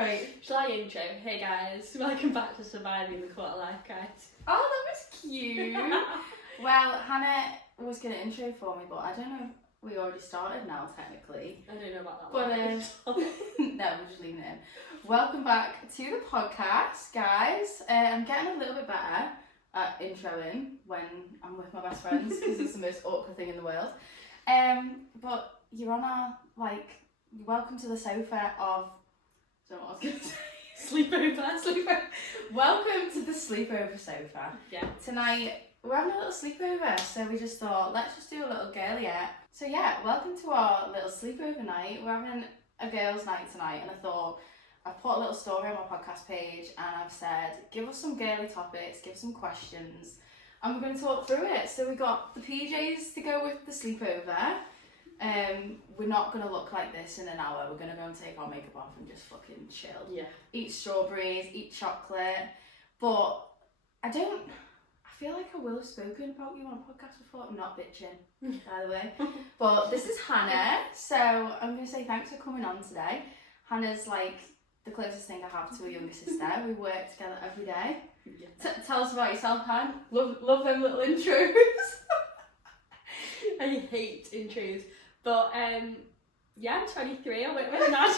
Right. Shall I intro? Hey guys, welcome back to Surviving the Quarter Life, guys. Oh, that was cute. Well, Hannah was going to intro for me, but I don't know if we already started now, technically. I don't know about that But, one. no, we're just leaving it in. Welcome back to the podcast, guys. I'm getting a little bit better at introing when I'm with my best friends, because it's the most awkward thing in the world. But you're on our, welcome to the sofa of, I don't know what I was going to say. Sleepover. Welcome to the sleepover sofa. Yeah. Tonight we're having a little sleepover, so we just thought let's just do a little girliette. So yeah, welcome to our little sleepover night. We're having a girls' night tonight, and I thought I've put a little story on my podcast page, and I've said give us some girly topics, give some questions, and we're going to talk through it. So we got the PJs to go with the sleepover. We're not going to look like this in an hour. We're going to go and take our makeup off and just fucking chill. Yeah. Eat strawberries, eat chocolate. But I feel like I will have spoken about you on a podcast before. I'm not bitching, by the way. But this is Hannah, so I'm going to say thanks for coming on today. Hannah's like the closest thing I have to a younger sister. We work together every day. Yeah. Tell us about yourself, Han. Love them little intros. I hate intros. But yeah, I'm 23. I went with an ad.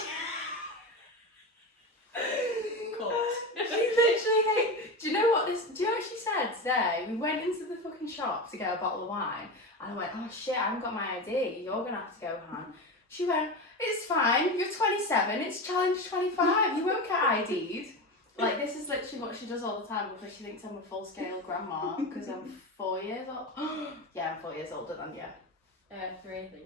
She literally do you know what she said today? We went into the fucking shop to get a bottle of wine, and I went, oh shit, I haven't got my ID. You're gonna have to go, Han. She went, it's fine. You're 27. It's challenge 25. You won't get ID'd. Like, this is literally what she does all the time because she thinks I'm a full scale grandma because I'm 4 years old. Yeah, I'm 4 years older than you. 3, I think.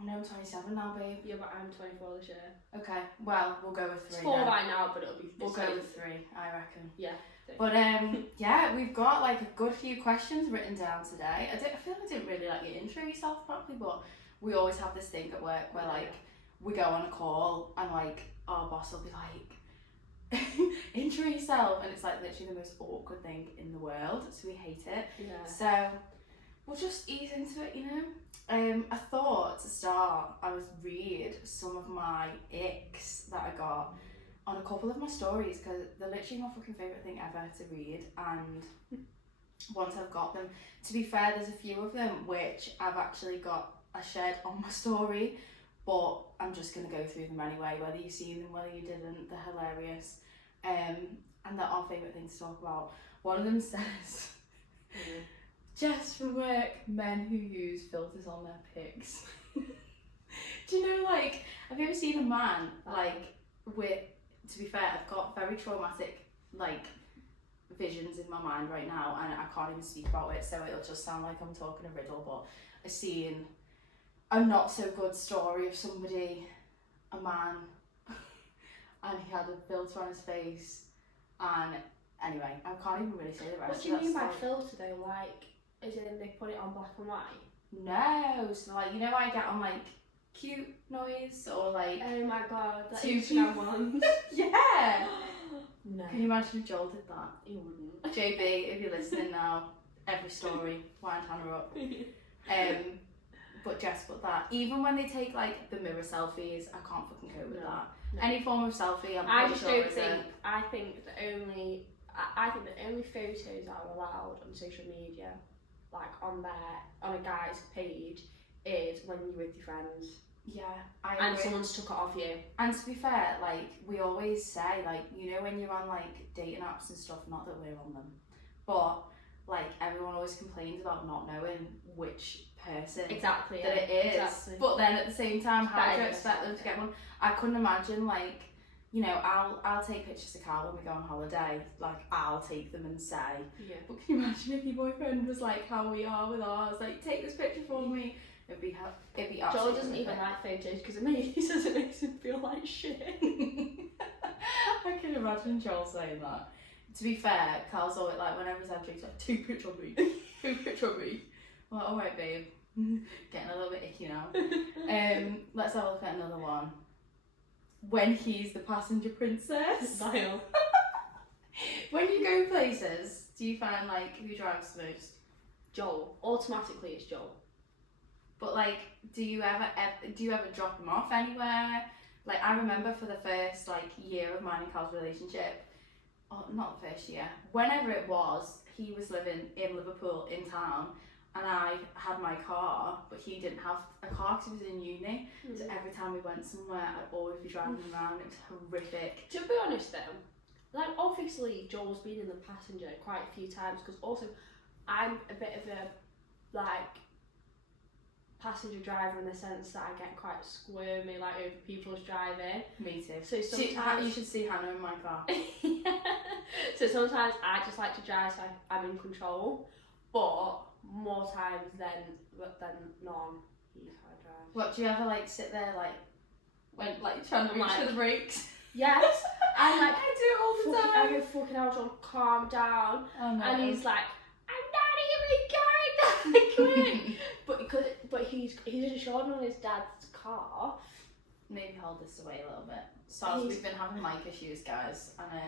I know I'm 27 now, babe. Yeah, but I'm 24 this year. Okay, well, we'll go with 3. It's 4 then. right now, but it'll be. We'll go with 3, I reckon. Yeah. But yeah, we've got like a good few questions written down today. I feel like I didn't really like you intro yourself properly, but we always have this thing at work where like we go on a call and like our boss will be like, intro yourself, and it's like literally the most awkward thing in the world, so we hate it. Yeah. So we'll just ease into it, you know. I thought to start I would read some of my icks that I got on a couple of my stories because they're literally my fucking favourite thing ever to read, and once I've got them, to be fair, there's a few of them which I've actually got shared on my story, but I'm just going to go through them anyway, whether you've seen them, whether you didn't. They're hilarious, and they're our favourite things to talk about. One of them says, just from work, men who use filters on their pics. Do you know, like, have you ever seen a man, like, with, to be fair, I've got very traumatic, like, visions in my mind right now, and I can't even speak about it, so it'll just sound like I'm talking a riddle, but I've seen a not so good story of somebody, a man, and he had a filter on his face, and anyway, I can't even really say the rest. What do you mean by like, filter though? Like, is it they put it on black and white? no, so like, you know, I get on like cute noise or like, Oh my god, that Two Instagram people. ones. yeah. No. Can you imagine if Joel did that? You wouldn't. JB, if you're listening now, every story, wind Hannah up. But Jess put that. Even when they take like the mirror selfies, I can't fucking cope with No, that. no. Any form of selfie, I pretty just sure don't is think. I think the only photos that are allowed on social media, like on a guy's page, is when you're with your friends Yeah, I and agree. someone's took it off you. And to be fair, like, we always say, like, you know, when you're on like dating apps and stuff, not that we're on them, but like everyone always complains about not knowing which person Exactly. that Yeah. it is. Exactly. But then at the same time, how do you Better expect them to get one? I couldn't imagine, like, you know, I'll take pictures of Carl when we go on holiday. Like, I'll take them and say. Yeah. But can you imagine if your boyfriend was like how we are with ours? Like, take this picture for me. It'd be absolutely Joel doesn't even perfect. like photos because he says it makes him feel like shit. I can imagine Joel saying that. To be fair, Carl's always like, whenever he's had drinks, like, take a picture of me. Take a picture of me. I'm like, alright, babe. Getting a little bit icky now. Let's have a look at another one. When he's the passenger princess. Vile. When you go places, do you find like who drives the most? Joel. Automatically it's Joel. But like, do you ever drop him off anywhere? Like, I remember for the first, like, year of mine and Carl's relationship, or not the first year, whenever it was, he was living in Liverpool, in town, and I had my car, but he didn't have a car because he was in uni. So every time we went somewhere, I'd always be driving him around. It was horrific. To be honest though, like obviously Joel's been in the passenger quite a few times because also I'm a bit of a like passenger driver in the sense that I get quite squirmy like over people's driving. Me too. So sometimes you should see Hannah in my car. yeah. So sometimes I just like to drive so I'm in control, but more times than none he's how I drive. What, do you ever like sit there like when like trying to reach Like- for the brakes? Yes. I'm like I do it all the fucking, time. I go fucking out on calm down. Oh, no. And he's like, I'm not even going that quick. but he's insured on his dad's car. Maybe hold this away a little bit. So we've been having mic issues, guys, and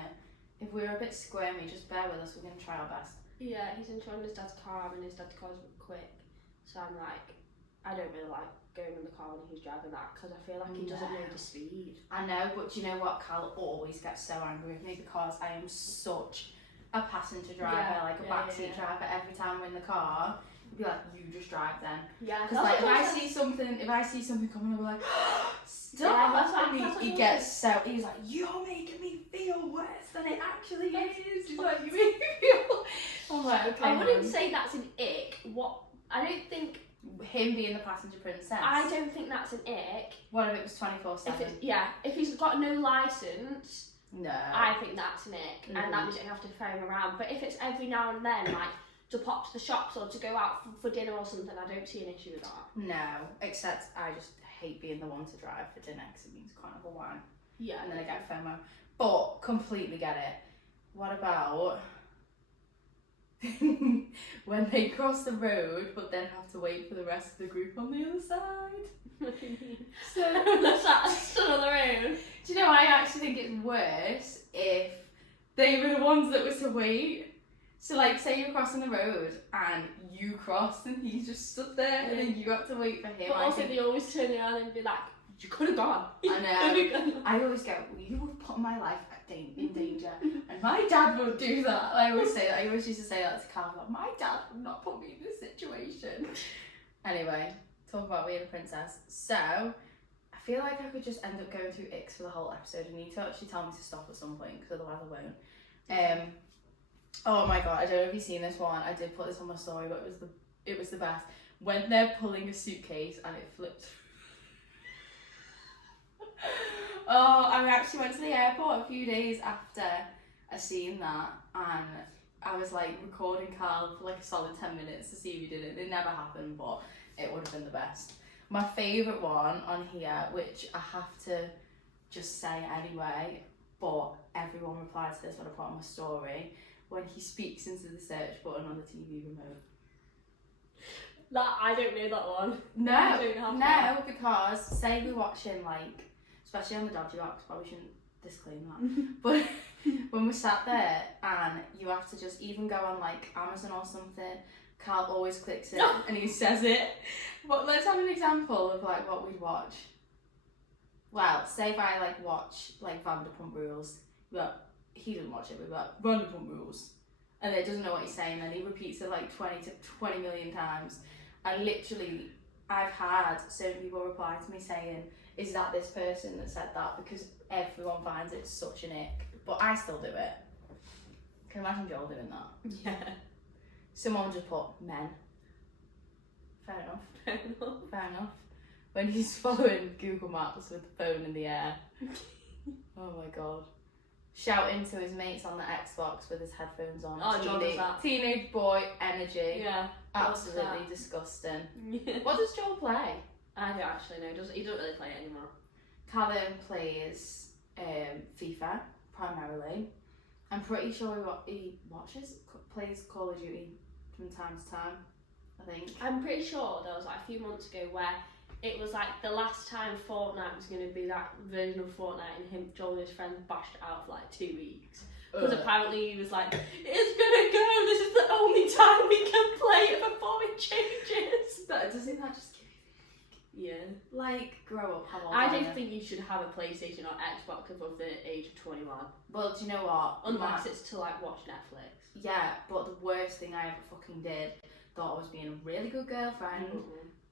if we're a bit squirmy, just bear with us. We're gonna try our best. Yeah, he's insured on his dad's car, and his dad's car's quick. So I'm like, I don't really like going in the car when he's driving that because I feel like he doesn't know the speed. I know, but do you know what? Cal always gets so angry with me because I am such a passenger driver, like a backseat driver. Every time we're in the car, he'd be like, "You just drive then." Yeah, Because like if I see something coming, I'll be like, "Stop!" Yeah, that's and what he he gets so he's like, "You're making me feel worse than it actually is." He's like, "You make me feel." I'm like, "Okay." I wouldn't say that's an ick. I don't think. Him being the passenger princess. I don't think that's an ick. What if it was 24/7? If he's got no license, No. I think that's an ick, and that means you have to throw him around. But if it's every now and then, like to pop to the shops or to go out for dinner or something, I don't see an issue with that. No, except I just hate being the one to drive for dinner because it means kind of a whine. Yeah. And then I get FOMO. But completely get it. What about when they cross the road but then have to wait for the rest of the group on the other side? So that's another road. do you know, I actually think it's worse if they were the ones that were to wait. So like say you're crossing the road and you crossed and he just stood there and then you got to wait for him. But also they always turn around and be like, you could have gone. I know. I always go, well, you would put my life in danger, and my dad would do that. I always say that. I always used to say that to Carl. Like, my dad would not put me in this situation. Anyway, talk about being a princess. So, I feel like I could just end up going through icks for the whole episode. You need to actually tell me to stop at some point, because otherwise I won't. Oh my god, I don't know if you've seen this one. I did put this on my story, but it was the best. When they're pulling a suitcase and it flips. Oh, I actually went to the airport a few days after I seen that, and I was like recording Carl for like a solid 10 minutes to see if he did it. It never happened, but it would have been the best. My favourite one on here, which I have to just say anyway, but everyone replied to this when I put on my story, when he speaks into the search button on the TV remote. That I don't know that one. No, because say we're watching like, especially on the dodgy box, probably shouldn't disclaim that, but when we're sat there and you have to just even go on like Amazon or something, Carl always clicks it and he says it. But let's have an example of like what we'd watch. Well, say if I like watch like Vanderpump Rules, but he doesn't watch it, we're like Vanderpump Rules, and he doesn't know what he's saying, and he repeats it like 20 million times. And literally, I've had certain people reply to me saying, "Is that this person that said that?" Because everyone finds it such an ick, but I still do it. Can you imagine Joel doing that? Yeah. Someone just put men. Fair enough. Fair enough. When he's following Google Maps with the phone in the air. Oh my god. Shouting to his mates on the Xbox with his headphones on. Oh, Joel does that. Teenage boy energy. Yeah. Absolutely disgusting. Yeah. What does Joel play? I don't actually know. He doesn't really play it anymore. Callum plays FIFA primarily. I'm pretty sure he plays Call of Duty from time to time, I think. I'm pretty sure there was like a few months ago where it was like the last time Fortnite was going to be that version of Fortnite, and Joel and his friends bashed it out for like 2 weeks. Because apparently he was like, it's gonna go, this is the only time we can play it before it changes. Doesn't that just give you Yeah. Like, grow up, how old I are don't you? think you should have a PlayStation or Xbox above the age of 21. Well, do you know what? Unless it's to like watch Netflix. Yeah, but the worst thing I ever fucking did, thought I was being a really good girlfriend,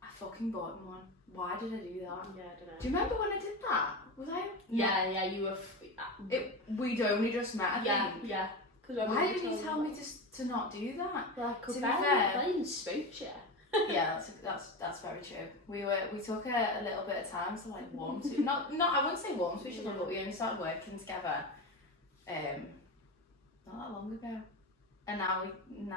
I fucking bought him one. Why did I do that? Yeah, I don't know. Do you remember when I did that? Was I? Yeah, you were. We'd only just met, I Yeah, think. yeah. Why did you tell me to not do that? Like, To be I fair- even spoke to you. Yeah, that's very true. We took a little bit of time to like warm to not I wouldn't say warm to each other, but we only started working together not that long ago. And now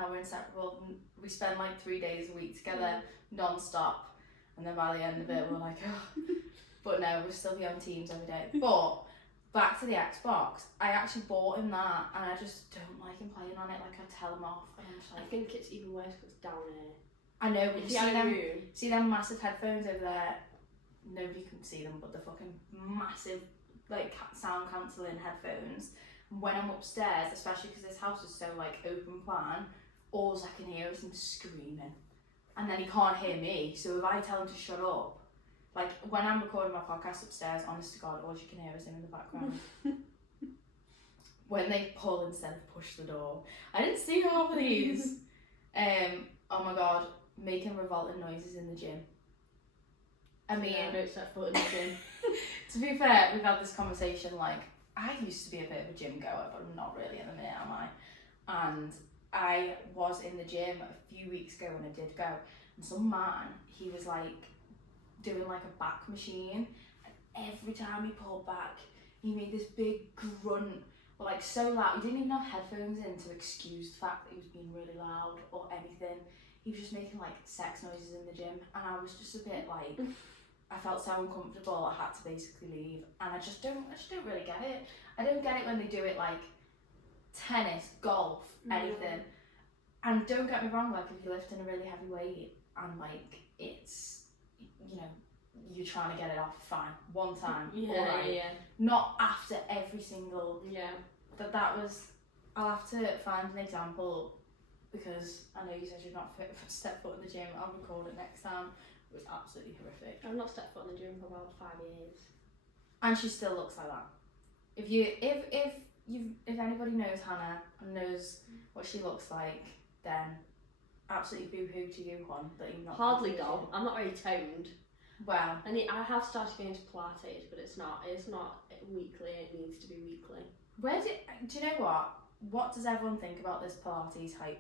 we're inseparable. We spend like 3 days a week together, non-stop, and then by the end of it we're like, oh. But no, we'll still be on Teams every day. But back to the Xbox, I actually bought him that, and I just don't like him playing on it. Like, I tell him off, and I'm just I like, think it's even worse because it's down here. I know, but If you you had a room. see them massive headphones over there. Nobody can see them, but they're fucking massive, like sound cancelling headphones. And when I'm upstairs, especially because this house is so like open plan, all I can hear is him screaming, and then he can't hear me. So if I tell him to shut up, like when I'm recording my podcast upstairs, honest to God, all you can hear is him in the background. When they pull instead of push the door, I didn't see half of these. Oh my God, making revolting noises in the gym. I mean, Yeah, don't set foot in the gym. to be fair, we've had this conversation, like, I used to be a bit of a gym goer, but I'm not really in the minute, am I? And I was in the gym a few weeks ago when I did go, and some man, he was like, doing like a back machine, and every time he pulled back, he made this big grunt, but like so loud, he didn't even have headphones in to excuse the fact that he was being really loud or anything. He was just making like sex noises in the gym, and I was just a bit like, I felt so uncomfortable. I had to basically leave, and I just don't really get it. I don't get it when they do it like tennis, golf, anything. And don't get me wrong, like if you're lifting a really heavy weight and like it's, you know, you're trying to get it off, fine, one time, alright. Yeah. Not after every single. Yeah. That was. I'll have to find an example. Because I know you said you're not fit for step foot in the gym. I'll record it next time. It was absolutely horrific. I've not stepped foot in the gym for about 5 years. And she still looks like that. If anybody knows Hannah and knows what she looks like, then absolutely boo-hoo to you, hon, that you've not. Hardly doll. I'm not very toned. Well, I have started going to Pilates, but it's not weekly. It needs to be weekly. do you know what? What does everyone think about this Pilates hype?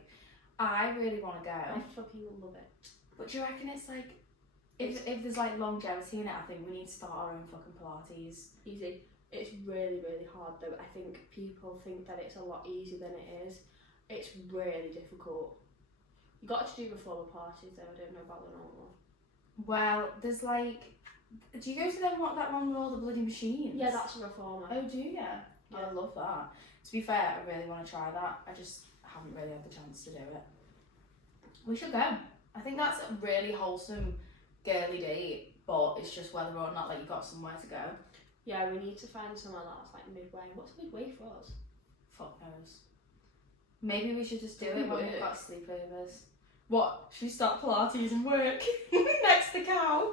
I really want to go. I fucking love it. But do you reckon it's like, if there's like longevity in it, I think we need to start our own fucking Pilates. Easy. It's really, really hard though. I think people think that it's a lot easier than it is. It's really difficult. You got to do reformer Pilates though. I don't know about the normal one. Well, there's like, do you go to that one with all the bloody machines? Yeah, that's a reformer. Oh, do you? Yeah. I love that. To be fair, I really want to try that. I just haven't really had the chance to do it. We should go. I think that's a really wholesome girly date, but it's just whether or not like you got somewhere to go. Yeah, we need to find somewhere that's like midway. What's midway for us? Fuck knows. Maybe we should just do it when Work. we've got sleepovers. What? Should we start Pilates and work next to cow?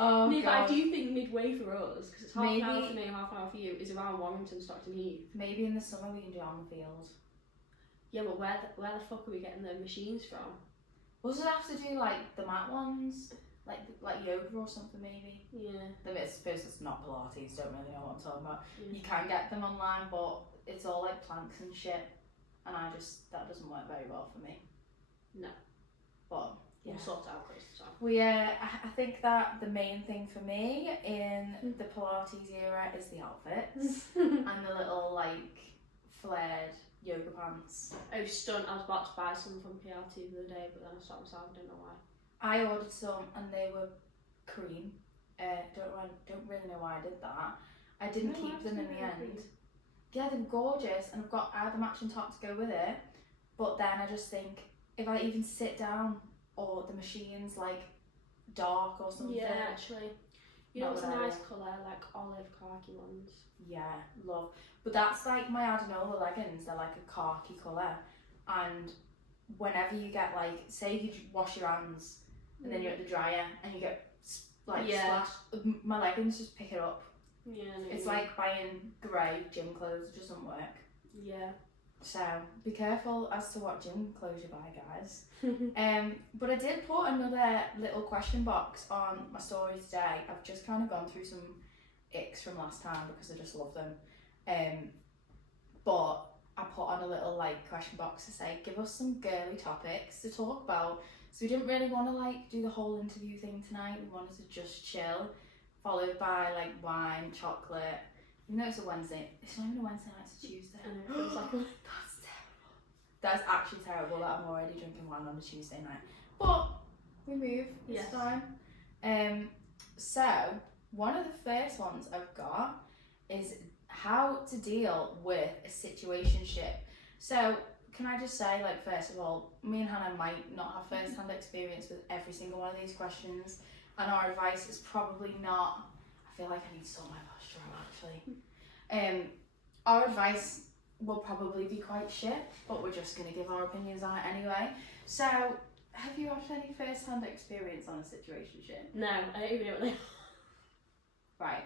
Oh, no, but God. I do think midway for us, because it's half an hour Maybe- for me, half an hour for you, is around Warrington, Stockton Heath. Maybe in the summer we can do it on the field. Yeah, but where the fuck are we getting the machines from? We'll just have to do like the mat ones, like yoga or something maybe. Yeah. I suppose it's not Pilates, don't really know what I'm talking about. Yeah. You can get them online, but it's all like planks and shit, and that doesn't work very well for me. No. But yeah. We'll sort it out, Chris. So. I think that the main thing for me in the Pilates era is the outfits and the little like flared yoga pants. I was stunned. I was about to buy some from PRT the other day, but then I stopped myself. I don't know why. I ordered some and they were cream. Don't really know why I did that. I didn't No, keep I've them in seen the them end. cream. Yeah, they're gorgeous, and I had a matching top to go with it. But then I just think if I even sit down or the machine's like dark or something. Yeah, actually. You know Not what's a what I nice like. colour? Like olive khaki ones. Yeah, love. But that's like my Adenola leggings. They're like a khaki colour, and whenever you get like, say you wash your hands and then you're at the dryer and you get Yeah. splashed. My leggings just pick it up. Yeah, I know what It's you mean. like buying grey gym clothes, it just doesn't work. Yeah. So be careful as to what gym clothes you buy, guys. But I did put another little question box on my story today. I've just kind of gone through some icks from last time because I just love them. But I put on a little like question box to say, give us some girly topics to talk about. So we didn't really want to like do the whole interview thing tonight. We wanted to just chill, followed by like wine, chocolate. Even though it's a Wednesday, it's not even a Wednesday night, it's a Tuesday. And it feels like That's terrible. That's actually terrible that I'm already drinking wine on a Tuesday night. But we move, it's Yes. fine. So one of the first ones I've got is how to deal with a situationship. So can I just say, like, first of all, me and Hannah might not have first-hand experience with every single one of these questions, and our advice is probably not. I feel like I need to sort my posture out actually. Our advice will probably be quite shit, but we're just gonna give our opinions on it anyway. So, have you had any first-hand experience on a situationship? No, I don't even know what they Right.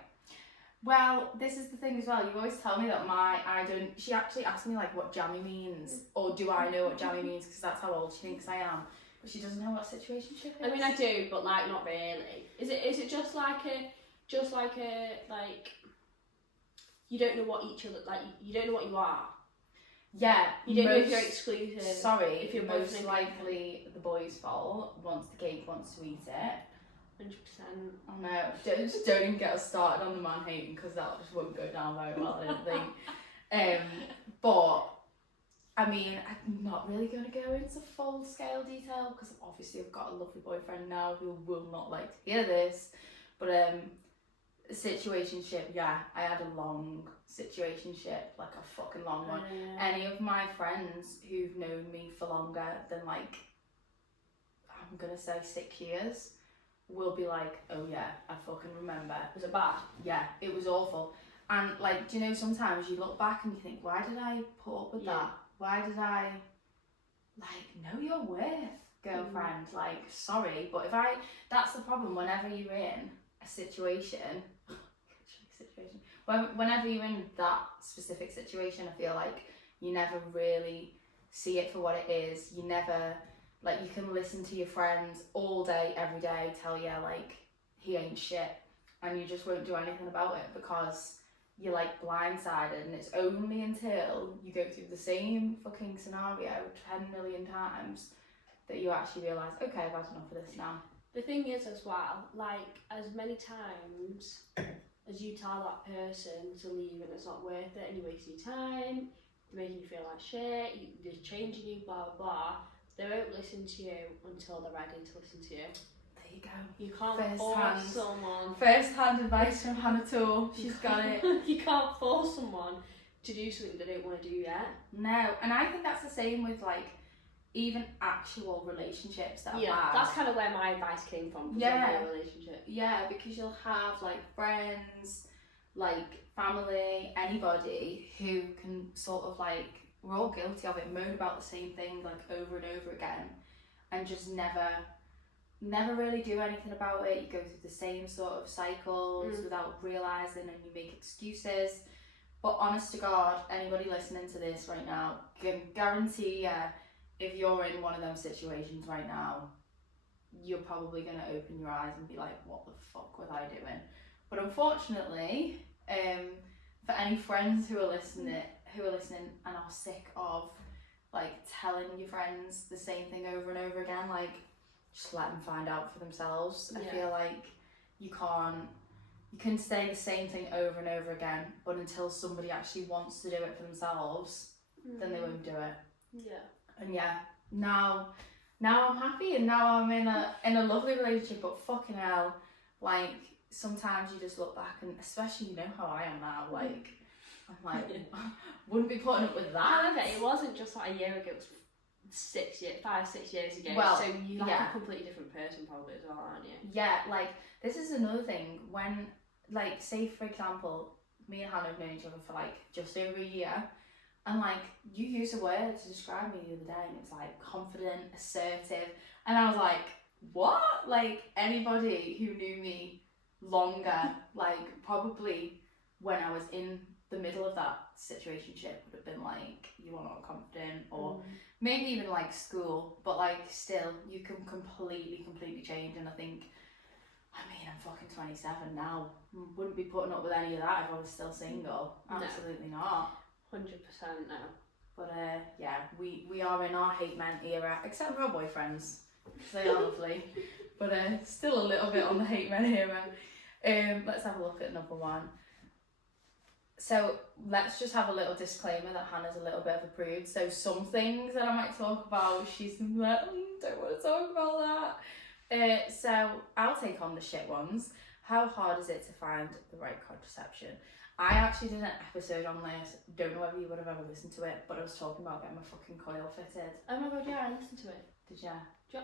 Well, this is the thing as well. You always tell me that I don't. She actually asked me like what jammy means, or do I know what jammy means? Because that's how old she thinks I am. But she doesn't know what situationship is. I mean, I do, but like not really. Is it just like a you don't know what each other like you don't know what you are. Yeah. You don't know if you're exclusive. Sorry, if you're most both likely the boy's fault. Wants the cake, wants to eat it. 100%. Oh no, don't even get us started on the man hating because that just won't go down very well, I don't think. But I mean, I'm not really going to go into full scale detail because obviously I've got a lovely boyfriend now who will not like to hear this. But situationship, yeah, I had a long situationship, like a fucking long one. Any of my friends who've known me for longer than like, I'm gonna say 6 years, will be like, oh yeah, I fucking remember. Was it bad? Yeah, it was awful. And like, do you know, sometimes you look back and you think, why did I put up with that? Why did I, like, know your worth, girlfriend? Like, sorry, but that's the problem whenever you're in a situation, whenever you're in that specific situation, I feel like you never really see it for what it is. You never, like, you can listen to your friends all day, every day, tell you, like, he ain't shit, and you just won't do anything about it because you're, like, blindsided, and it's only until you go through the same fucking scenario 10 million times that you actually realise, okay, I've had enough of this now. The thing is as well, like, as many times as you tell that person to leave and it's not worth it and you're wasting your time, they're making you feel like shit, they're changing you, blah, blah, blah, they won't listen to you until they're ready to listen to you. There you go. You can't force someone. First-hand advice from Hannah Toole. She's got it. You can't force someone to do something they don't want to do yet. No, and I think that's the same with, like, even actual relationships that I've had. That's kind of where my advice came from. Yeah. A relationship. Yeah, because you'll have, like, friends, like, family, anybody who can sort of, like, we're all guilty of it, moan about the same thing, like, over and over again, and just never really do anything about it. You go through the same sort of cycles without realising, and you make excuses. But honest to God, anybody listening to this right now can guarantee if you're in one of them situations right now, you're probably going to open your eyes and be like, what the fuck was I doing? But unfortunately, for any friends who are listening and are sick of, like, telling your friends the same thing over and over again, like, just let them find out for themselves. I feel like you can say the same thing over and over again, but until somebody actually wants to do it for themselves, then they won't do it. Yeah. And yeah, now I'm happy, and now I'm in a lovely relationship, but fucking hell, like, sometimes you just look back, and especially, you know how I am now, like, I'm like, wouldn't be putting up with that. However, it wasn't just like a year ago, it was 5, 6 years ago. Well, so you're like a completely different person probably as well, aren't you? Yeah, like, this is another thing, when, like, say for example, me and Hannah have known each other for like just over a year, and like, you use a word to describe me the other day, and it's like confident, assertive, and I was like, what? Like, anybody who knew me longer, like, probably when I was in the middle of that situationship would have been like, you are not confident, or maybe even like school, but like still, you can completely change. And I think, I mean, I'm fucking 27 now. Wouldn't be putting up with any of that if I was still single. Absolutely not. 100% no. But yeah, we are in our hate men era, except for our boyfriends. They are lovely. But still a little bit on the hate men era. Let's have a look at another one. So let's just have a little disclaimer that Hannah's a little bit of a prude. So some things that I might talk about, she's like, don't want to talk about that. So I'll take on the shit ones. How hard is it to find the right contraception? I actually did an episode on this. Don't know whether you would have ever listened to it, but I was talking about getting my fucking coil fitted. Oh my god, yeah, I listened to it. Did ya?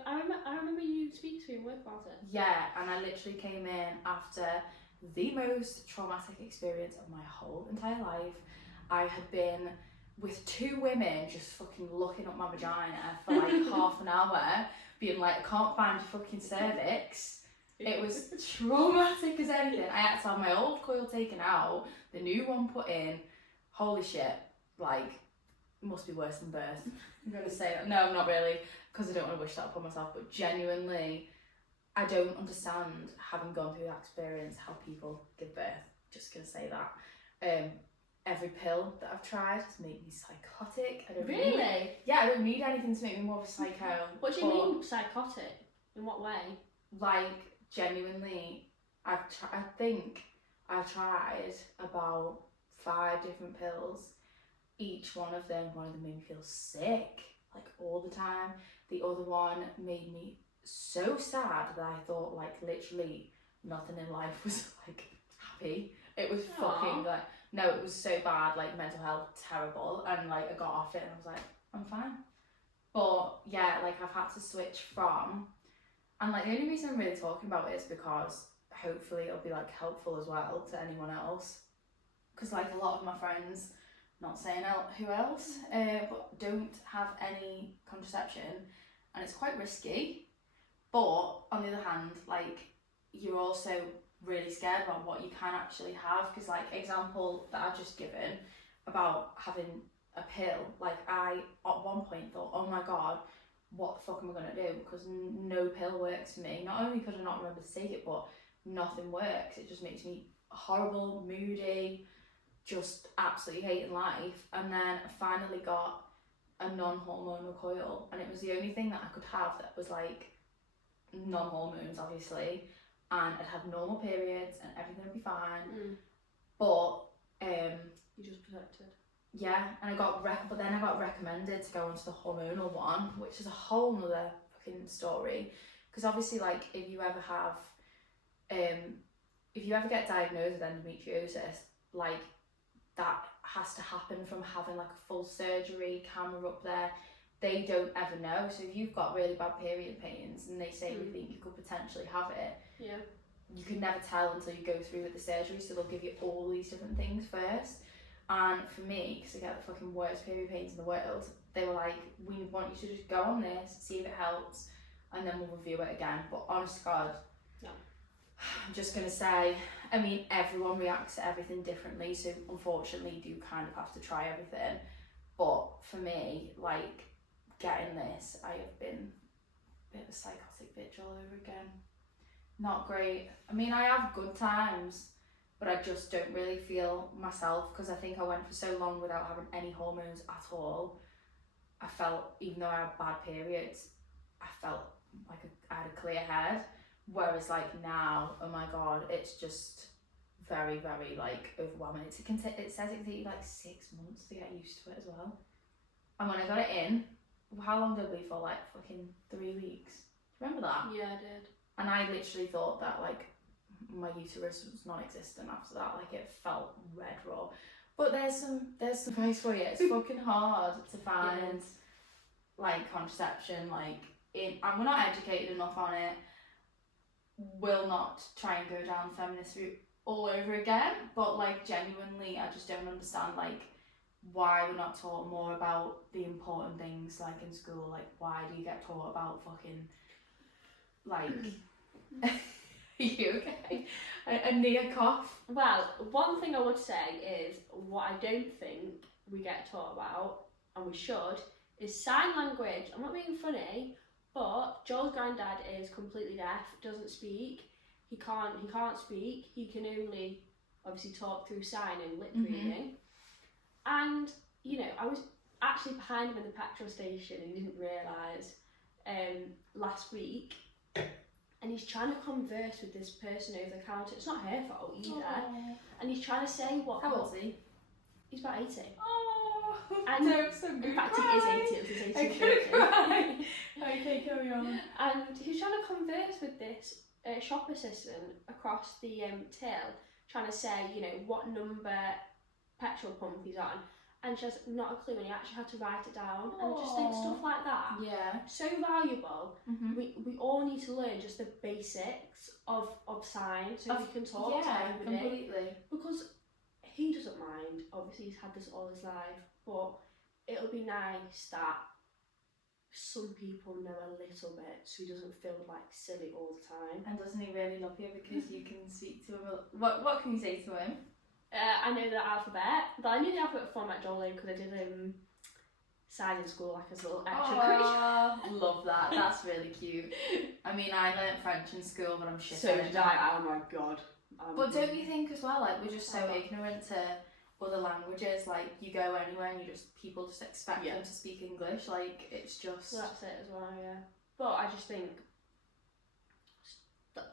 I remember you speaking to me and work about it. Yeah, and I literally came in after the most traumatic experience of my whole entire life. I had been with two women just fucking looking up my vagina for like half an hour, being like, I can't find your fucking cervix. It was traumatic as anything. I had to have my old coil taken out, the new one put in. Holy shit, like, it must be worse than birth. I'm gonna say that. No, not really, because I don't want to wish that upon myself, but genuinely, I don't understand, having gone through that experience, how people give birth. Just gonna say that. Every pill that I've tried has made me psychotic. I don't Really? I don't need anything to make me more of a psycho. What do you mean psychotic? In what way? Like, genuinely, I think I've tried about 5 different pills. Each one of them made me feel sick, like, all the time. The other one made me so sad that I thought, like, literally nothing in life was, like, happy. It was fucking, like, no, it was so bad, like, mental health, terrible. And, like, I got off it and I was like, I'm fine. But yeah, like, I've had to switch from, and like, the only reason I'm really talking about it is because hopefully it'll be like helpful as well to anyone else. Because like, a lot of my friends, not saying who else, but don't have any contraception, and it's quite risky. But on the other hand, like, you're also really scared about what you can actually have. Because like, example that I've just given about having a pill, like, I at one point thought, oh my god, what the fuck am I gonna do? Because no pill works for me. Not only could I not remember to take it, but nothing works. It just makes me horrible, moody, just absolutely hating life. And then I finally got a non-hormonal coil, and it was the only thing that I could have that was like non-hormones, obviously, and I'd have normal periods and everything would be fine. But you just protected. Yeah, and but then I got recommended to go onto the hormonal one, which is a whole nother fucking story. Because obviously, like, if you ever get diagnosed with endometriosis, like, that has to happen from having like a full surgery, camera up there. They don't ever know. So if you've got really bad period pains and they say we think you could potentially have it, yeah, you can never tell until you go through with the surgery. So they'll give you all these different things first. And for me, because I get the fucking worst period pains in the world, they were like, we want you to just go on this, see if it helps, and then we'll review it again. But honest to God, no. I'm just going to say, I mean, everyone reacts to everything differently, so unfortunately you do kind of have to try everything. But for me, like, getting this, I have been a bit of a psychotic bitch all over again. Not great. I mean, I have good times, but I just don't really feel myself, because I think I went for so long without having any hormones at all. I felt, even though I had bad periods, I felt like I had a clear head. Whereas like now, oh my god, it's just very, very like overwhelming. It says it can take you like 6 months to get used to it as well. And when I got it in, how long did we for? Like fucking 3 weeks. Remember that? Yeah, I did. And I literally thought that like my uterus was non-existent after that. Like, it felt red raw. But there's some advice for you. It's fucking hard to find like contraception. Like, and we're not educated enough on it. Will not try and go down the feminist route all over again. But like, genuinely, I just don't understand like why we're not taught more about the important things like in school. Like, why do you get taught about fucking like, are you okay? A near cough. Well, one thing I would say is what I don't think we get taught about, and we should, is sign language. I'm not being funny, but Joel's granddad is completely deaf, doesn't speak. He can't speak. He can only obviously talk through sign and lip reading. And you know, I was actually behind him in the petrol station and didn't realise last week. And he's trying to converse with this person over the counter. It's not her fault either. Aww. And he's trying to say what. How old is he? He's about 80. Oh, And no, so good. in fact, he is 80. It was his 80th I could birthday. cry. Okay, carry on. And he was trying to converse with this shop assistant across the till, trying to say, you know, what number petrol pump he's on. And she has not a clue, and he actually had to write it down. And I just think stuff like that, Yeah. so valuable. Mm-hmm. We all need to learn just the basics of sign so we can talk to everybody. Completely. Because he doesn't mind, obviously he's had this all his life, but it'll be nice that some people know a little bit so he doesn't feel like silly all the time. And doesn't he really love you because you can speak to him? What can you say to him? I know the alphabet, but I knew the alphabet before I met Joel because I did sign in school, like as a little extra. Love that. That's really cute. I mean, I learnt French in school, but I'm shit So at it did now. I. Oh my god. But don't you think as well, like, we're just so ignorant to other languages, like, you go anywhere and people just expect them to speak English, like, it's just... So that's it as well, yeah. But I just think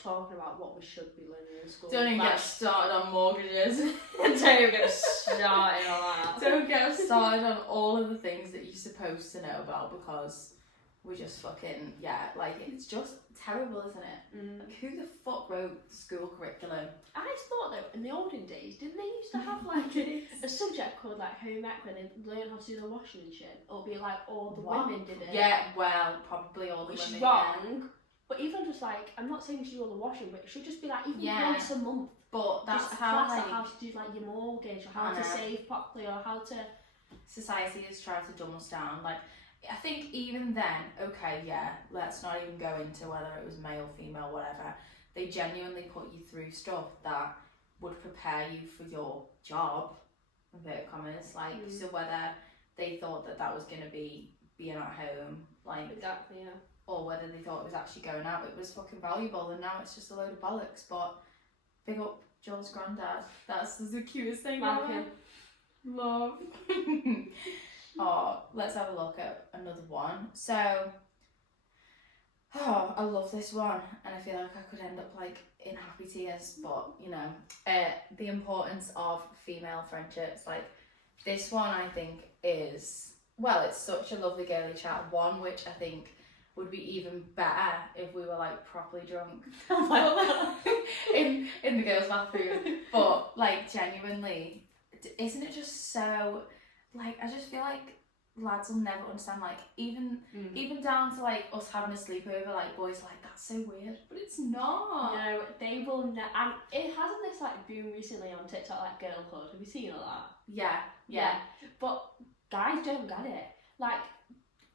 talking about what we should be learning in school. Don't even like, get started on mortgages. don't even get started on that. Don't get us started on all of the things that you're supposed to know about, because we just fucking, like, it's just terrible, isn't it? Like, who the fuck wrote the school curriculum? I just thought though, in the olden days, didn't they used to have like a subject called like home ec where they learn how to do the washing and shit? Or be like all the women did it. Yeah, well, probably all the which women. is wrong. But even just like, I'm not saying you should do all the washing, but it should just be like even once a month. But that's just a how, class like, on how to do like your mortgage, or how to save properly, or how to... Society is trying to dumb us down. Like, I think even then, okay, let's not even go into whether it was male, female, whatever. They genuinely put you through stuff that would prepare you for your job, inverted commas, like, so whether they thought that was going to be being at home, like, exactly, yeah, or whether they thought it was actually going out, it was fucking valuable, and now it's just a load of bollocks. But big up Joel's granddad, that's the cutest thing ever. Love. Oh, let's have a look at another one. So, I love this one, and I feel like I could end up like in happy tears, but you know, the importance of female friendships. Like, this one I think is, well, it's such a lovely girly chat, one which I think would be even better if we were like properly drunk in the girls' bathroom. But like, genuinely, isn't it just so, like, I just feel like lads will never understand, like, even down to like us having a sleepover, like, boys are like, that's so weird, but it's not. No, they will and it hasn't this like boom recently on TikTok, like girlhood. Have you seen all that? Yeah. But guys don't get it. Like,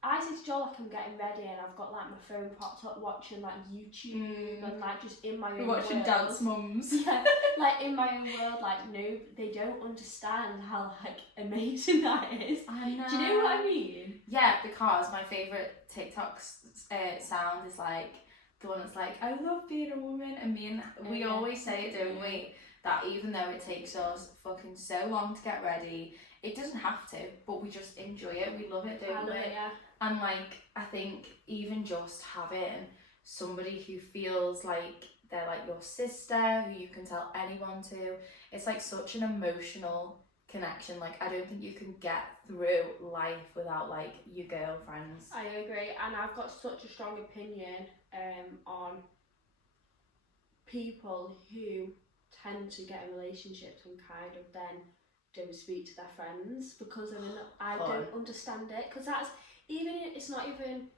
I said to Joel, like, I'm getting ready and I've got like my phone propped up watching like YouTube and like just in my own watching world. Dance Mums. Yeah, like in my own world, like, no, they don't understand how like amazing that is. I know. Do you know what I mean? Yeah, because my favourite TikTok sound is like the one that's like, I love being a woman, and we always say it, don't we? That even though it takes us fucking so long to get ready, it doesn't have to, but we just enjoy it, we love it, don't we? Yeah. And like, I think even just having somebody who feels like they're like your sister, who you can tell anyone to, it's like such an emotional connection. Like, I don't think you can get through life without like your girlfriends. I agree, and I've got such a strong opinion on people who tend to get in relationships and kind of then don't speak to their friends because I don't understand it, because that's it's not even,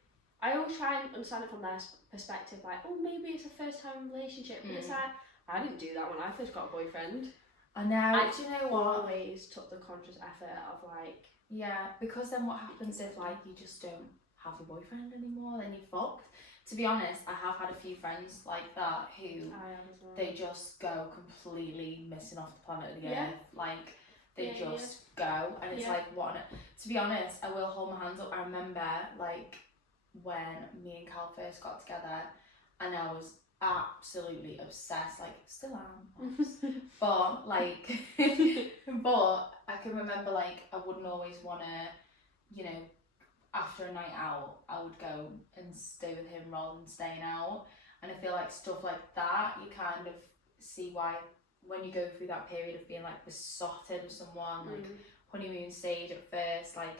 I always try and understand it from their perspective, like, oh, maybe it's a first time relationship, but it's like, I didn't do that when I first got a boyfriend. I know. Do you know what? Always took the conscious effort of like, yeah, because then what happens if like you just don't have a boyfriend anymore, then you're fucked. to be honest, I have had a few friends like that who I am as well. they just go completely missing off the planet of the Yeah. earth. Like they Yeah, just go, and it's Yeah. like what? To be honest, I will hold my hands up. I remember like when me and Cal first got together, and I was absolutely obsessed. Like still am, but like, but I can remember like I wouldn't always wanna, you know, after a night out, I would go and stay with him rather than staying out. And I feel like stuff like that, you kind of see why when you go through that period of being like besotted with someone, like honeymoon stage at first, like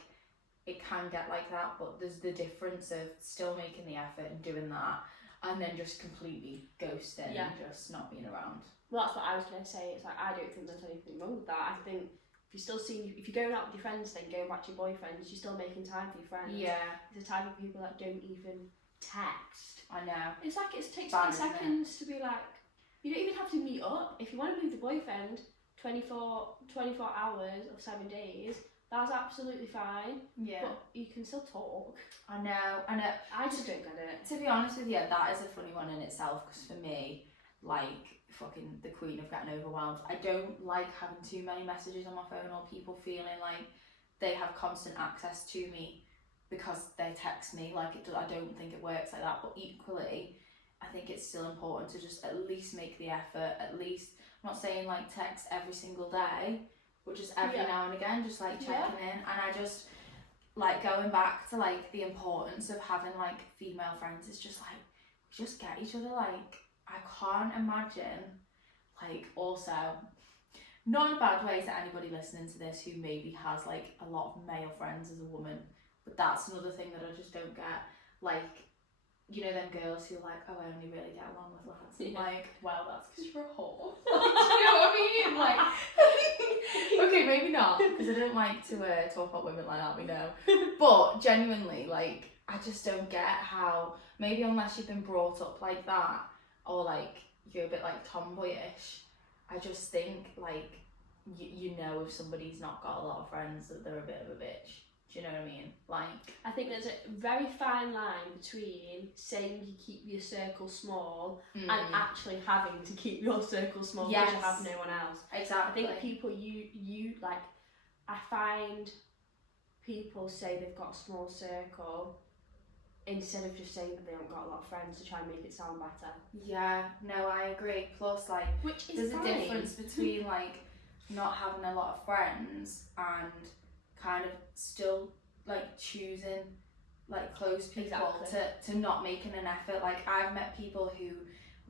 it can get like that, but there's the difference of still making the effort and doing that, and then just completely ghosting Yeah. and just not being around. Well, that's what I was going to say. It's like, I don't think there's anything wrong with that. I think if you're still seeing, if you're going out with your friends, then going back to your boyfriends, you're still making time for your friends. Yeah, It's the type of people that don't even text. I know. It's like it takes Bad, 20 isn't it? seconds to be like, you don't even have to meet up. If you want to be with your boyfriend 24 hours of 7 days, that's absolutely fine. Yeah, But you can still talk. I know. And I just don't get it. to be honest with you, that is a funny one in itself, because for me, like fucking the queen of getting overwhelmed, I don't like having too many messages on my phone or people feeling like they have constant access to me because they text me. Like I don't think it works like that, but equally I think it's still important to just at least make the effort. At least, I'm not saying like text every single day, but just every Yeah. now and again, just like checking in. And I just like going back to like the importance of having like female friends is just like we just get each other. Like I can't imagine, like, also not in a bad way to anybody listening to this who maybe has like a lot of male friends as a woman, but that's another thing that I just don't get. Like, you know, them girls who are like, oh, I only really get along with lads. I'm Yeah. like, well, that's because you're a whore. Like, do you know what I mean? Like, okay, maybe not, because I don't like to talk about women like that, we know. But genuinely, like, I just don't get how, maybe unless you've been brought up like that, or like you're a bit like tomboyish, I just think like you know if somebody's not got a lot of friends that they're a bit of a bitch. Do you know what I mean? Like, I think there's a very fine line between saying you keep your circle small and actually having to keep your circle small because you Yes. have no one else. I exactly. think people you like, I find people say they've got a small circle instead of just saying that they haven't got a lot of friends to try and make it sound better. Yeah, no, I agree. Plus, like, Which is there's fine. a difference between like not having a lot of friends and kind of still like choosing like close people Exactly. to not making an effort. Like, I've met people who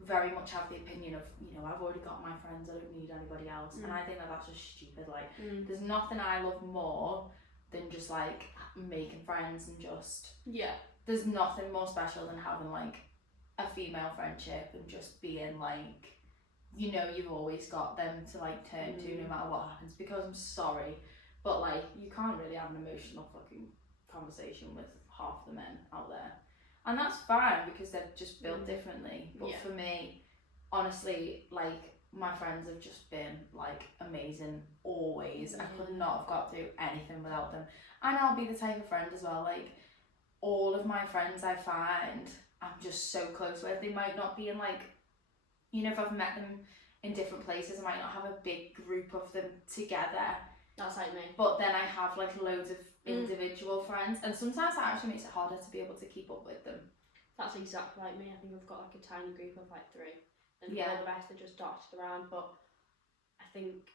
very much have the opinion of, you know, I've already got my friends, I don't need anybody else. And I think that that's just stupid. Like, there's nothing I love more than just like making friends and just, Yeah. there's nothing more special than having like a female friendship and just being like, you know, you've always got them to like turn to no matter what happens. Because I'm sorry, but like you can't really have an emotional fucking conversation with half the men out there, and that's fine because they're just built differently. But Yeah. for me, honestly, like my friends have just been like amazing always. I could not have got through anything without them. And I'll be the type of friend as well, like all of my friends I find I'm just so close with. They might not be in like, you know, if I've met them in different places, I might not have a big group of them together, That's like me. but then I have like loads of individual friends, and sometimes that actually makes it harder to be able to keep up with them. That's exactly like me. I think I've got like a tiny group of like 3, and Yeah. all the rest are just dotted around. But I think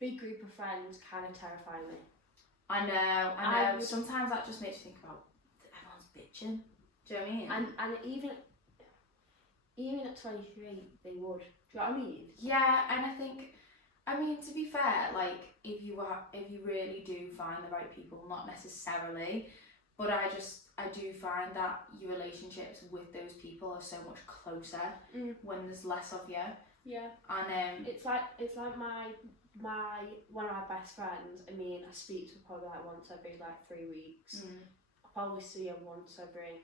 big group of friends kind of terrify me. I know. I would- Sometimes that just makes me think about everyone's bitching. Do you know what I mean? And even at 23, they would. Do you know what I mean? Yeah, and I think, I mean, to be fair, like if you really do find the right people, not necessarily, but I do find that your relationships with those people are so much closer when there's less of you. Yeah. And It's like my one of my best friends. I mean, I speak to her probably like once every like 3 weeks. I probably see her once every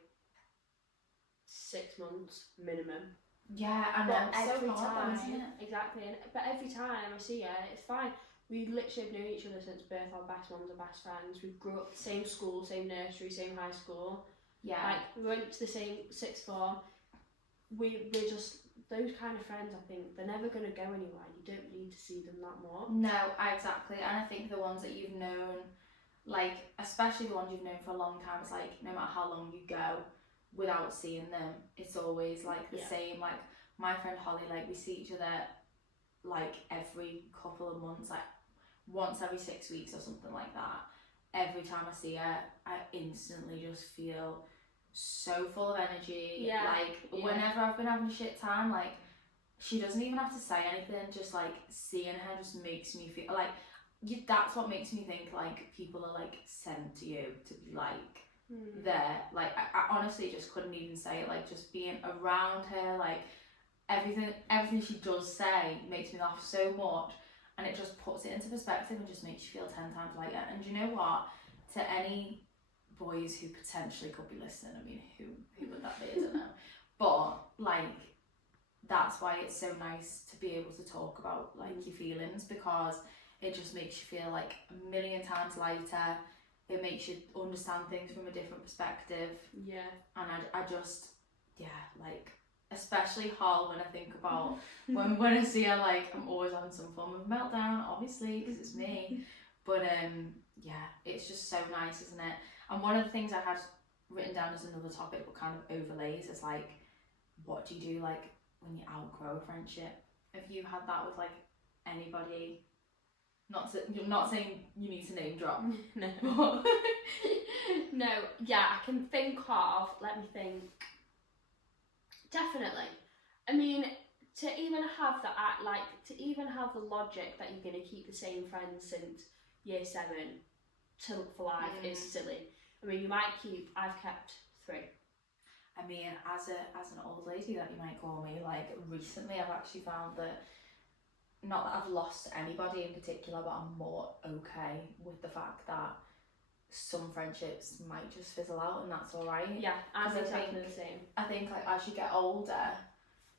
6 months minimum. yeah, I know. But It's so every hard, time, though, isn't it? exactly. But every time I see her, it's fine. We literally have known each other since birth. Our best ones are best friends. We grew up same school, same nursery, same high school. Yeah. Like, we went to the same sixth form. We're just, those kind of friends, I think, they're never going to go anywhere. You don't need to see them that much. No, exactly. And I think the ones that you've known, like, especially the ones you've known for a long time, it's like, no matter how long you go without seeing them, it's always, like, the same. Like, my friend Holly, like, we see each other, like, every couple of months, like, once every 6 weeks or something like that. Every time I see her, I instantly just feel so full of energy. Whenever I've been having a shit time, like, she doesn't even have to say anything, just like seeing her just makes me feel like that's what makes me think like people are like sent to you to be like there. Like, I honestly just couldn't even say it. Like, just being around her, like everything she does say makes me laugh so much, and it just puts it into perspective and just makes you feel 10 times lighter. And you know what, to any boys who potentially could be listening, I mean, who would that be? I don't know, but like, that's why it's so nice to be able to talk about like your feelings, because it just makes you feel like a million times lighter. It makes you understand things from a different perspective. Yeah. And I just, like, especially Hall, when I think about when I see her, like, I'm always having some form of meltdown, obviously, because it's me. But it's just so nice, isn't it? And one of the things I had written down as another topic, but kind of overlays, is like, what do you do like when you outgrow a friendship? Have you had that with like anybody? You're not saying you need to name drop. No. No, yeah, I can think of, let me think. Definitely. I mean, to even have the logic that you're going to keep the same friends since year 7 for life is silly. I mean, I've kept 3. I mean, as an old lady that you might call me, like, recently I've actually found that, not that I've lost anybody in particular, but I'm more okay with the fact that some friendships might just fizzle out, and that's alright. Yeah, I'm exactly the same. I think like as you get older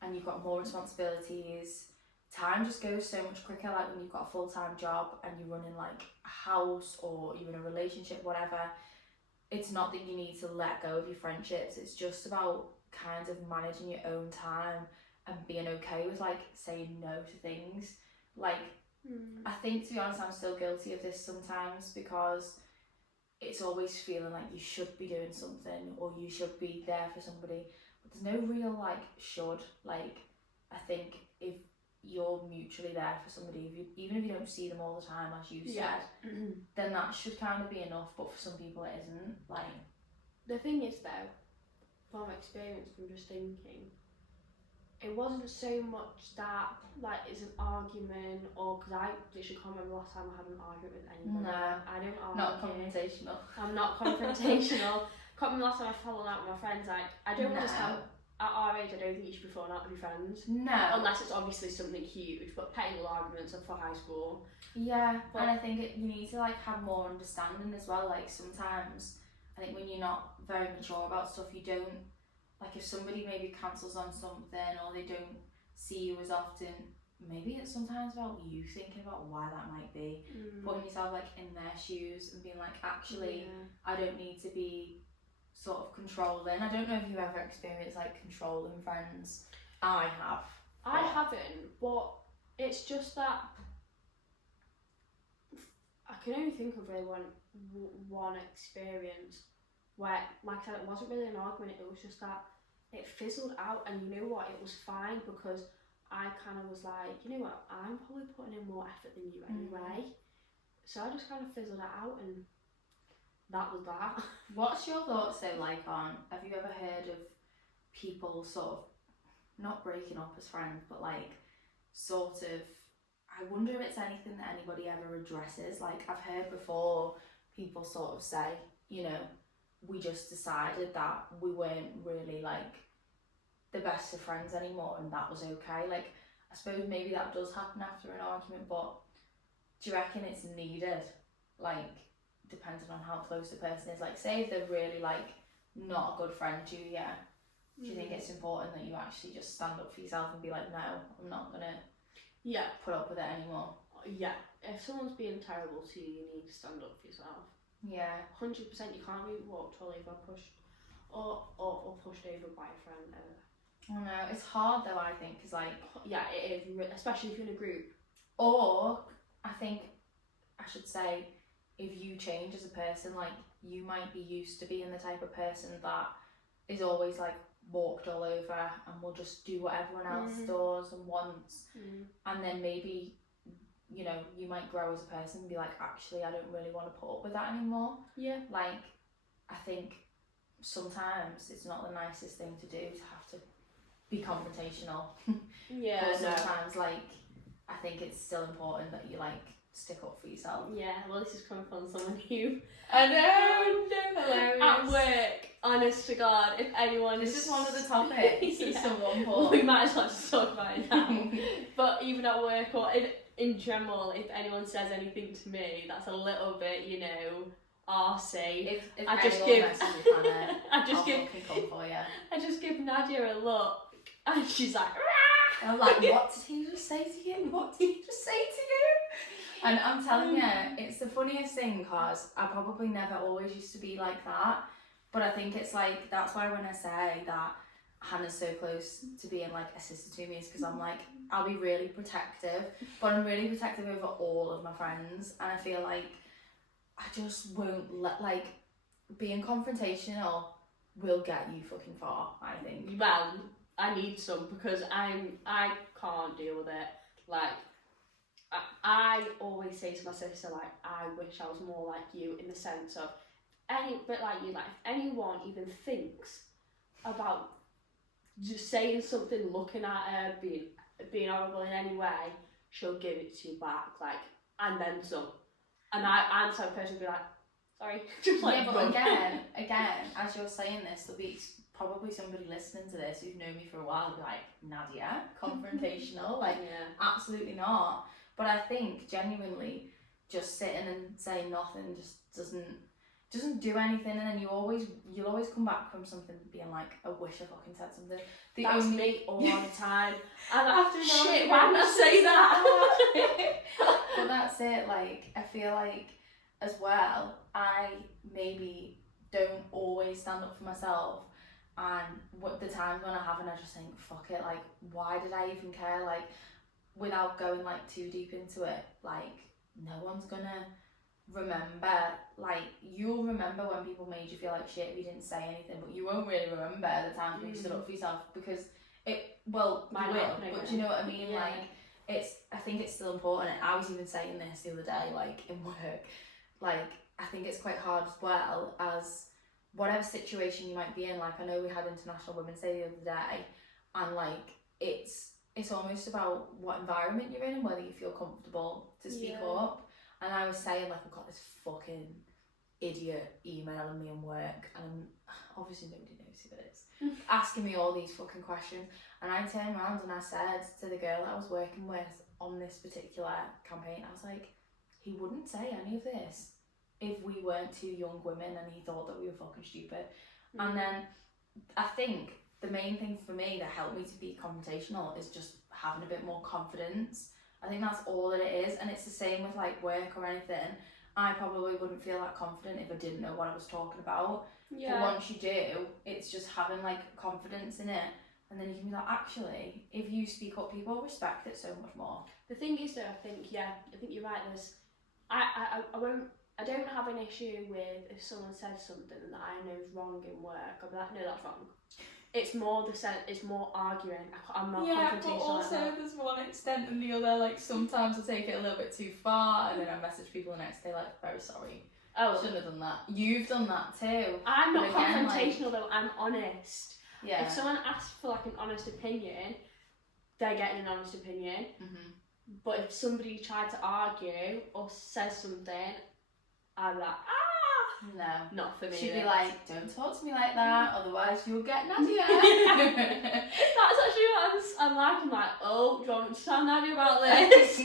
and you've got more responsibilities, time just goes so much quicker. Like when you've got a full-time job and you're running like a house, or you're in a relationship, whatever, it's not that you need to let go of your friendships, it's just about kind of managing your own time and being okay with like saying no to things. Like, I think, to be honest, I'm still guilty of this sometimes, because it's always feeling like you should be doing something or you should be there for somebody, but there's no real like should. Like, I think if you're mutually there for somebody, even if you don't see them all the time, as you said, then that should kind of be enough. But for some people it isn't. Like, the thing is though, from experience, from just thinking, it wasn't so much that like it's an argument, or because I literally can't remember the last time I had an argument with anyone. No, I don't argue. not confrontational. I'm not confrontational. Can't remember the last time I fell out with my friends. Like, I don't understand. At our age, I don't think you should be falling out with your friends. No. Unless it's obviously something huge, but petty little arguments are for high school. Yeah, but, and I think you need to like have more understanding as well. Like, sometimes I think when you're not very mature about stuff, you don't, like, if somebody maybe cancels on something or they don't see you as often, maybe it's sometimes about you thinking about why that might be, putting yourself like in their shoes and being like, actually, I don't need to be sort of controlling. I don't know if you ever experienced like controlling friends. I have. I haven't, but it's just that I can only think of really one experience where, like I said, it wasn't really an argument, it was just that it fizzled out. And you know what, it was fine, because I kind of was like, you know what, I'm probably putting in more effort than you anyway. So I just kind of fizzled it out, and that was that. What's your thoughts though, like, on, have you ever heard of people sort of not breaking up as friends, but like sort of, I wonder if it's anything that anybody ever addresses. Like, I've heard before people sort of say, you know, we just decided that we weren't really like the best of friends anymore, and that was okay. Like, I suppose maybe that does happen after an argument, but do you reckon it's needed? Like, depending on how close the person is. Like, say if they're really like not a good friend to you, do you think it's important that you actually just stand up for yourself and be like, no, I'm not gonna put up with it anymore? Yeah, if someone's being terrible to you, you need to stand up for yourself. Yeah. 100%, you can't be walked all over, pushed or pushed over by a friend ever. I know, it's hard though, I think, because like, Yeah, it is, especially if you're in a group. or I think I should say, if you change as a person, like you might be used to being the type of person that is always like walked all over and will just do what everyone else does and wants, and then maybe, you know, you might grow as a person and be like, actually I don't really want to put up with that anymore. Yeah. Like, I think sometimes it's not the nicest thing to do to have to be confrontational. Yeah, but sometimes like I think it's still important that you like stick up for yourself. Yeah, well, this is coming from someone who I know, hilarious. at work, honest to God, if anyone This is one of the topics. Yeah. Someone Well, we might as well just talk about it now. But even at work or in general, if anyone says anything to me that's a little bit, you know, arsey, if I just anyone give messes with Hannah, I just I'll give fucking come for you. I just give Nadia a look, and she's like, I'm like, what did he just say to you? What did he just say to you? And I'm telling you, it's the funniest thing because I probably never always used to be like that. But I think it's like, that's why when I say that Hannah's so close to being like a sister to me is because I'm like, I'll be really protective, but I'm really protective over all of my friends. And I feel like I just won't let, like, being confrontational will get you fucking far, I think. well, I need some because I can't deal with it. Like, I always say to my sister, like, I wish I was more like you in the sense of bit like you, like if anyone even thinks about just saying something, looking at her, being horrible in any way, she'll give it to you back, like, and then some. And I'm the type of person to be like, sorry, just like. Yeah, but again, as you're saying this, there'll be probably somebody listening to this who's known me for a while and be like, Nadia, confrontational, like, absolutely not. But I think genuinely just sitting and saying nothing just doesn't do anything, and then you'll always come back from something being like, I wish I fucking said something. That's me all the time. And After shit, why did I say that? But that's it, like, I feel like as well, I maybe don't always stand up for myself, and what the times when I haven't, I just think, fuck it, like, why did I even care? Like, without going like too deep into it, like, no one's gonna remember, like, you'll remember when people made you feel like shit if you didn't say anything, but you won't really remember the times when you stood up for yourself, because it, well, you will, but do you know what I mean? Yeah. Like, I think it's still important. I was even saying this the other day, like, in work, like, I think it's quite hard as well as whatever situation you might be in. Like, I know we had International Women's Day the other day, and like, it's almost about what environment you're in and whether you feel comfortable to speak up. And I was saying, like, I've got this fucking idiot emailing me in work, and obviously nobody knows who it is, asking me all these fucking questions. And I turned around and I said to the girl that I was working with on this particular campaign, I was like, he wouldn't say any of this if we weren't two young women and he thought that we were fucking stupid. And then I think the main thing for me that helped me to be confrontational is just having a bit more confidence. I think that's all that it is, and it's the same with like work or anything. I probably wouldn't feel that confident if I didn't know what I was talking about. But once you do, it's just having like confidence in it, and then you can be like, actually, if you speak up, people respect it so much more. The thing is though, I think you're right. I don't have an issue with if someone says something that I know is wrong in work. I'll be like, no, that's wrong. It's more it's more arguing. I'm not confrontational. But also like there's one extent and the other. Like, sometimes I take it a little bit too far, and then I message people the next day like, very sorry. Oh, Shouldn't have done that. You've done that too. I'm not But again, confrontational though. I'm honest. Yeah. If someone asks for like an honest opinion, they're getting an honest opinion. Mm-hmm. But if somebody tried to argue or says something, I'm like, No. not for me. She'd be like, don't talk to me like that, otherwise you'll get Nadia. That's actually what I'm like. I'm like, oh, do you want me to tell Nadia about this?